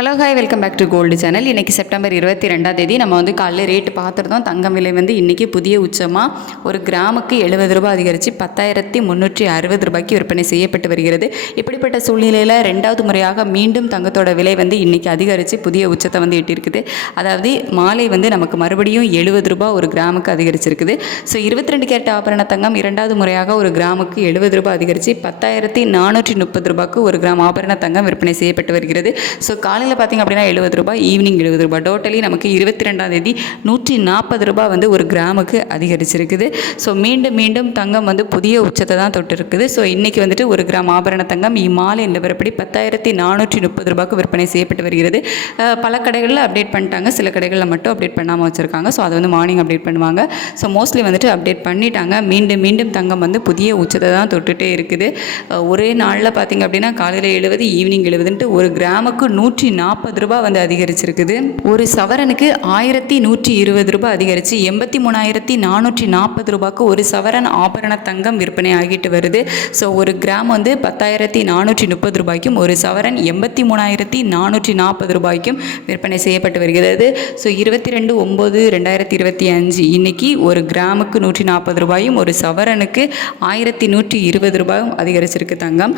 Hello hi welcome back to gold channel இன்றைக்கி September இருபத்தி ரெண்டாம் தேதி நம்ம வந்து காலையில் ரேட்டு பார்த்துருந்தோம். தங்கம் விலை வந்து இன்றைக்கி புதிய உச்சமாக ஒரு கிராமுக்கு எழுபது ரூபாய் அதிகரித்து பத்தாயிரத்தி முந்நூற்றி அறுபது ரூபாய்க்கு விற்பனை செய்யப்பட்டு வருகிறது. இப்படிப்பட்ட சூழ்நிலையில் ரெண்டாவது முறையாக மீண்டும் தங்கத்தோட விலை வந்து இன்றைக்கி அதிகரித்து புதிய உச்சத்தை வந்து எட்டியிருக்குது. அதாவது மாலை வந்து நமக்கு மறுபடியும் எழுபது ரூபாய் ஒரு கிராமுக்கு அதிகரிச்சிருக்குது. ஸோ இருபத்தி ரெண்டு கேரட் ஆபரண தங்கம் இரண்டாவது முறையாக ஒரு கிராமுக்கு எழுபது ரூபாய் அதிகரித்து பத்தாயிரத்தி நானூற்றி முப்பது ரூபாய்க்கு ஒரு கிராம் ஆபரண தங்கம் விற்பனை செய்யப்பட்டு வருகிறது. ஸோ காலையில் பார்த்திங்க அப்படின்னா எழுபது ரூபாய் ஈவினிங் எழுபது ரூபாய். டோட்டலி நமக்கு இருபத்தி ரெண்டாம் தேதி நூற்றி நாற்பது ரூபாய் வந்து ஒரு கிராமுக்கு அதிகரிச்சிருக்குது. ஸோ மீண்டும் மீண்டும் தங்கம் வந்து புதிய உச்சத்தை தான் தொட்டு இருக்குது ஸோ இன்றைக்கி வந்துட்டு ஒரு கிராம் ஆபரண தங்கம் இம்மாலை நிலவரப்படி பத்தாயிரத்தி நானூற்றி முப்பது ரூபாய்க்கு விற்பனை செய்யப்பட்டு வருகிறது. பல கடைகளில் அப்டேட் பண்ணிட்டாங்க. சில கடைகளில் மட்டும் அப்டேட் பண்ணாமல் வச்சுருக்காங்க. ஸோ அதை வந்து மார்னிங் அப்டேட் பண்ணுவாங்க. ஸோ மோஸ்ட்லி வந்துட்டு அப்டேட் பண்ணிட்டாங்க. மீண்டும் மீண்டும் தங்கம் வந்து புதிய உச்சத்தை தான் தொட்டுட்டே இருக்குது. ஒரே நாளில் பார்த்திங்க அப்படின்னா காலையில் எழுபது ஈவினிங் எழுபதுன்ட்டு ஒரு கிராமுக்கு நூற்றி நாற்பது ரூபாய் வந்து அதிகரிச்சிருக்குது. ஒரு சவரனுக்கு ஆயிரத்தி நூற்றி இருபது ரூபாய் அதிகரித்து எண்பத்தி மூணாயிரத்தி நானூற்றி நாற்பது ரூபாய்க்கு ஒரு சவரன் ஆபரண தங்கம் விற்பனை ஆகிட்டு வருது. ஸோ ஒரு கிராம் வந்து பத்தாயிரத்தி நானூற்றி முப்பது ரூபாய்க்கும் ஒரு சவரன் எண்பத்தி மூணாயிரத்தி நானூற்றி நாற்பது ரூபாய்க்கும் விற்பனை செய்யப்பட்டு வருகிறது. ஸோ இருபத்தி ரெண்டு ஒம்பது ரெண்டாயிரத்தி இருபத்தி அஞ்சு இன்னைக்கு ஒரு கிராமுக்கு நூற்றி நாற்பது ரூபாயும் ஒரு சவரனுக்கு ஆயிரத்தி நூற்றி இருபது ரூபாயும் அதிகரிச்சிருக்கு தங்கம்.